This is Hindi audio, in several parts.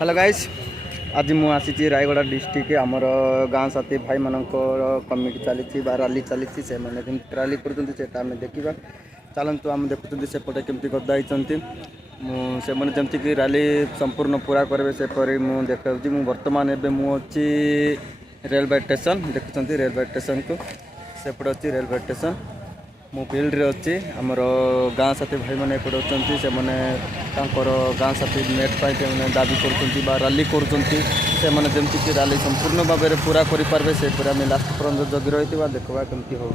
हेलो गाइस, आज मु आसी रायगड़ा डिस्ट्रिक्ट आमर गाँव साथी भाई मान कमिटी चली रैली चली से रैली कर देखा चलतु आम देखुं सेपटे केमती गदा से जमीक रैली संपूर्ण पूरा करेंगे सेपरी मुझे देखा बर्तमान एवं रेलवे स्टेशन देखुं रेलवे स्टेशन को सेपटे अच्छी रेलवे स्टेशन मु फील्ड रे अच्छी आमर गाँ साथी भाई मैंने एपटे अच्छे से गाँ साथी नेट पर दाबी कर रैली करमती रैली संपूर्ण भाव में पूरा करेंगे से आम लास्ट पर्यटन जगि रही देखा कमी हो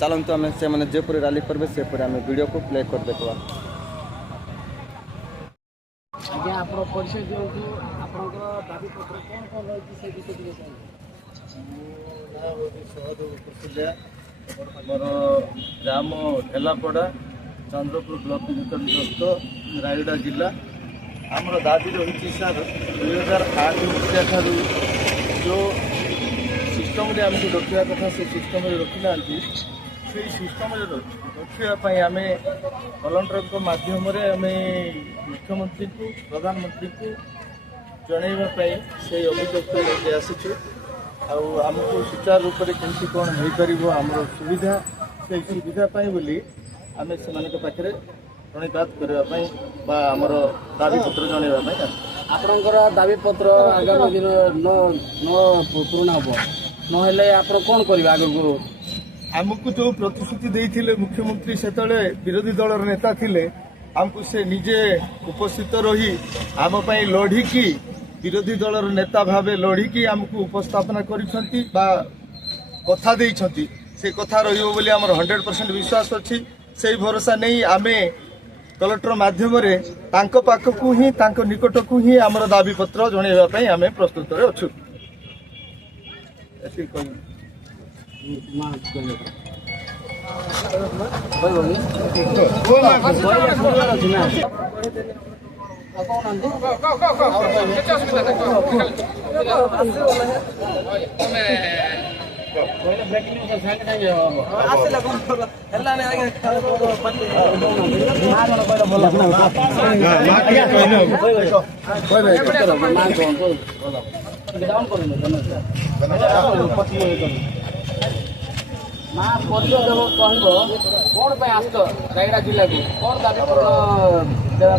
चलतु आम से जोपर रैली करेंगे से आम वीडियो को प्ले कर देखा। मोर ग्राम ढेलापड़ा चंद्रपुर ब्लॉक निकटस्थ रायगड़ा जिला आमर दाबी रही सर 2008 मसीहा ठार जो सिस्टम आमको रखा कथा से सिस्टम रखी ना से सिस्टम रखापी आम कलेक्टर मध्यम आम मुख्यमंत्री को प्रधानमंत्री को जनवाई से अभियोग लेके आसीचु आमको सुचार रूप से केमती कौन हो पार आम सुविधा से सुविधापी बोली आम से पाखे प्रणिपात करने आमर दाबी पत्र जनवाई आपणकर दाबी पत्र आगामी दिन न पूर्ण हम ना आप कौन करेंगे आग को आमको जो प्रतिश्रुति देते मुख्यमंत्री से विरोधी दल नेता थे आमको से निजे उपस्थित रही आम लढ़ी विरोधी दल नेता भाव लड़िकी आमको उपस्थापना करिसेंती बा कथा देइछंती से कथा रहिबो बोली हमर 100% विश्वास अछि से भरोसा नहीं आमे कलेक्टर माध्यम रे तांको पाखकु ही तांको निकटकु ही हमर दाबी पत्र जणेबा पई आमे प्रस्तुत रे अछु। एति कोन मां कोन माँ परिचय देव कह कौन पे आस रायगड़ा जिला को कौन दाबी देवा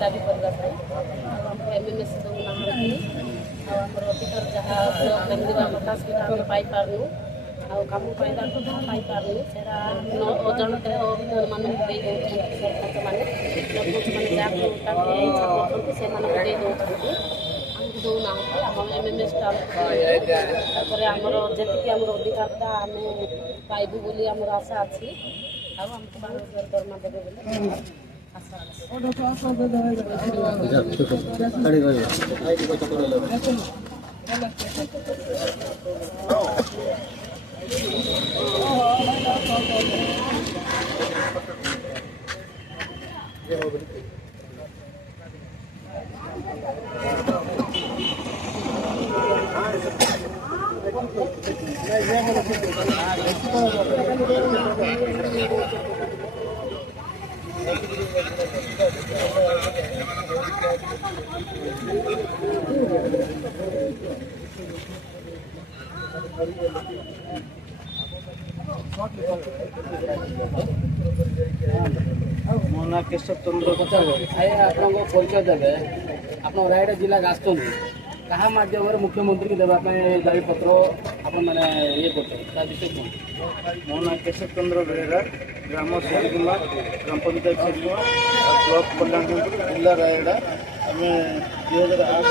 दाबी करने एमएमएस अधिकार जहाँ सुविधा पाई पार्नु कम पाइबा जहाँ पाई पार्नु से अजन मानक दे सरपंच मैंने सरपंच से आमको दौना आम एमएमएस आमर जी आम अधिकार आम पाइबू बोली आमर आशा अच्छी आमको 12,000 दरमा देवे बोली आशा मो ना केशव चंद्र आपको परिचय देवे आप रायगड़ा जिला आसुँ क्या मध्यम मुख्यमंत्री को देवाई दाबी पत्र आप मैंने ये करते मो ना केशव चंद्र बेहेरा ग्राम शेरीकुमा ग्राम पंचायत शेरीकुमा ब्लॉक कल्याणपुर जिला रायगड़ा आम 2008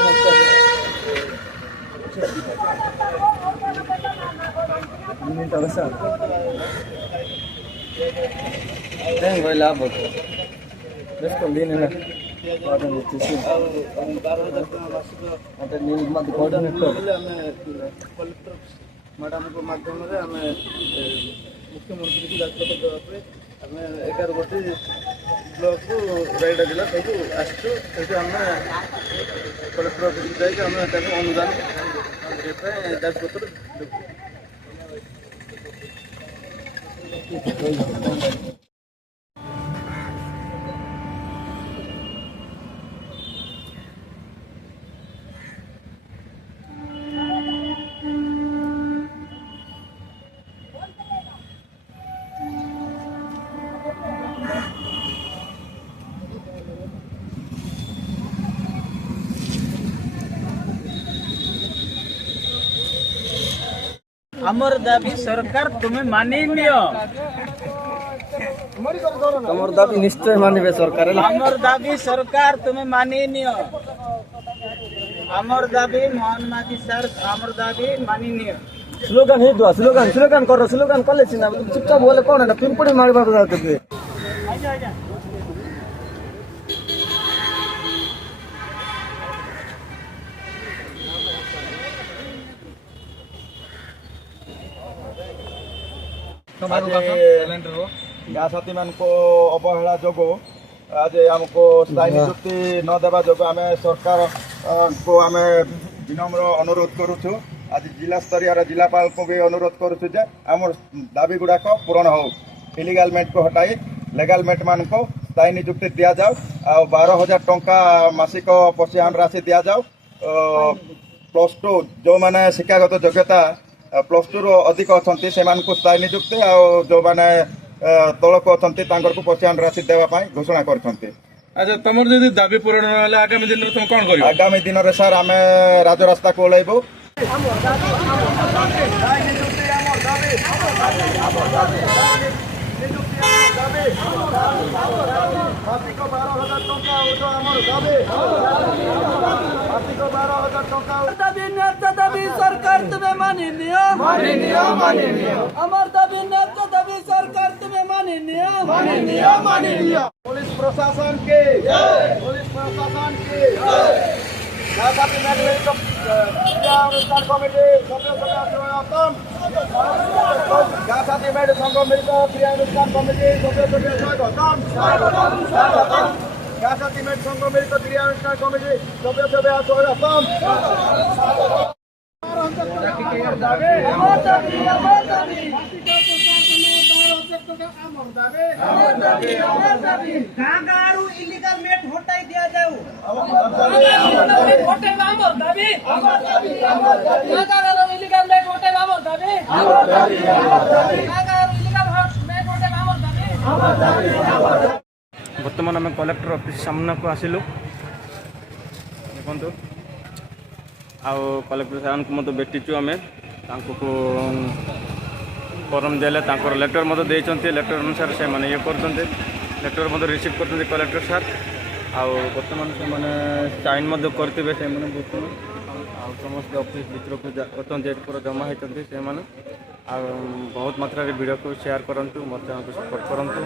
मसीहा लाभ बेस्ट दिन है कलेक्टर मैडम को माध्यम मुख्यमंत्री को दायित्व देवाई आम 11 गोटी ବ୍ଲକରୁ ରାୟଗଡ଼ା ଜିଲ୍ଲା ସବୁ ଆସିଛୁ। ସେଠି ଆମେ କଲେକ୍ଟର ଅଫିସକୁ ଯାଇକି ଆମେ ତାକୁ ଅନୁଦାନ ପାଇଁ ଦାବିପତ୍ର ଦେବୁ। हमर दाबी सरकार तुम्हें मानी नियो। ତମର ଦାବି ନିଶ୍ଚୟ ମାନିବେ ସରକାର ହେଲା। हमर दाबी सरकार तुम्हें मानी नियो। हमर दाबी मोहन माझी सर हमर दाबी मानी नियो। ସ୍ଲୋଗାନ ହେଇଥିବ ସ୍ଲୋଗାନ କର ସ୍ଲୋଗାନ କଲେ ସିନା ଚୁପଚାପ ବୋଲେ କଣ ହେଲା ପିମ୍ପୁଡ଼ି ମାରିବାକୁ ଯାଉଛନ୍ତି। ଗାଁ ସାଥୀ ମାନଙ୍କ ଅବହେଳା ଯୋଗୁଁ ଆଜି ଆମକୁ ସ୍ଥାୟୀ ନିଯୁକ୍ତି ନ ଦେବା ଯୋଗୁଁ ଆମେ ସରକାରଙ୍କୁ ଆମେ ବିନମ୍ର ଅନୁରୋଧ କରୁଛୁ। ଆଜି ଜିଲ୍ଲା ସ୍ତରୀୟରେ ଜିଲ୍ଲାପାଳଙ୍କୁ ବି ଅନୁରୋଧ କରୁଛୁ ଯେ ଆମର ଦାବି ଗୁଡ଼ାକ ପୂରଣ ହେଉ। ଇଲିଗାଲ ମେଟ୍କୁ ହଟାଇ ଲେଗାଲ ମେଟ୍ମାନଙ୍କୁ ସ୍ଥାୟୀ ନିଯୁକ୍ତି ଦିଆଯାଉ। ଆଉ 12,000 ଟଙ୍କା ମାସିକ ପ୍ରୋତ୍ସାହନ ରାଶି ଦିଆଯାଉ। +2 ଯେଉଁମାନେ ଶିକ୍ଷାଗତ ଯୋଗ୍ୟତା +2ରୁ ଅଧିକ ଅଛନ୍ତି ସେମାନଙ୍କୁ ସ୍ଥାୟୀ ନିଯୁକ୍ତି ଆଉ ଯେଉଁମାନେ ତଳକୁ ଅଛନ୍ତି ତାଙ୍କୁ ପ୍ରୋତ୍ସାହନ ରାଶି ଦେବା ପାଇଁ ଘୋଷଣା କରିଛନ୍ତି। ଆଚ୍ଛା ତମର ଯଦି ଦାବି ପୂରଣ ହେଲେ ଆଗାମୀ ଦିନରେ ତମେ କଣ କରିବ? ଆଗାମୀ ଦିନରେ ସାର୍ ଆମେ ରାଜରାସ୍ତାକୁ ଓହ୍ଲାଇବୁ। सरकार तुम्हें मानी नियो। हमर दाबी दाबी सरकार तुम्हें मानी नियो। पुलिस प्रशासन के पुलिस प्रशासन के अनुष्ठान कमिटी सभ्य मेड संघ मिलित क्रियानुष्ठान कमिटी सभ्य स्वागतम। गाछाती मेड संघ मिलित क्रियानुष्ठान कमिटी सभ्य स्वागतम। इलीगल मेट हटाई दिया जाऊ। ବର୍ତ୍ତମାନ ଆମେ କଲେକ୍ଟର ଅଫିସ୍ ସାମ୍ନାକୁ ଆସିଲୁ। ଦେଖନ୍ତୁ ଆଉ କଲେକ୍ଟର ସାର୍ଙ୍କୁ ମଧ୍ୟ ଭେଟିଛୁ ଆମେ। ତାଙ୍କୁ ଫର୍ମ ଦେଲେ ତାଙ୍କର ଲେଟର ମଧ୍ୟ ଦେଇଛନ୍ତି। ଲେଟର ଅନୁସାରେ ସେମାନେ ଇଏ କରୁଛନ୍ତି। ଲେଟର ମଧ୍ୟ ରିସିଭ୍ କରୁଛନ୍ତି କଲେକ୍ଟର ସାର୍। ଆଉ ବର୍ତ୍ତମାନ ସେମାନେ ସାଇନ୍ ମଧ୍ୟ କରିଥିବେ ସେମାନେ ବର୍ତ୍ତମାନ। ଆଉ ସମସ୍ତେ ଅଫିସ୍ ଭିତରକୁ ଅଛନ୍ତି ଏଠି ପୁରା ଜମା ହେଇଛନ୍ତି ସେମାନେ। ଆଉ ବହୁତ ମାତ୍ରାରେ ଭିଡ଼ିଓକୁ ସେୟାର କରନ୍ତୁ, ମୋ ଚ୍ୟାନେଲକୁ ସପୋର୍ଟ କରନ୍ତୁ।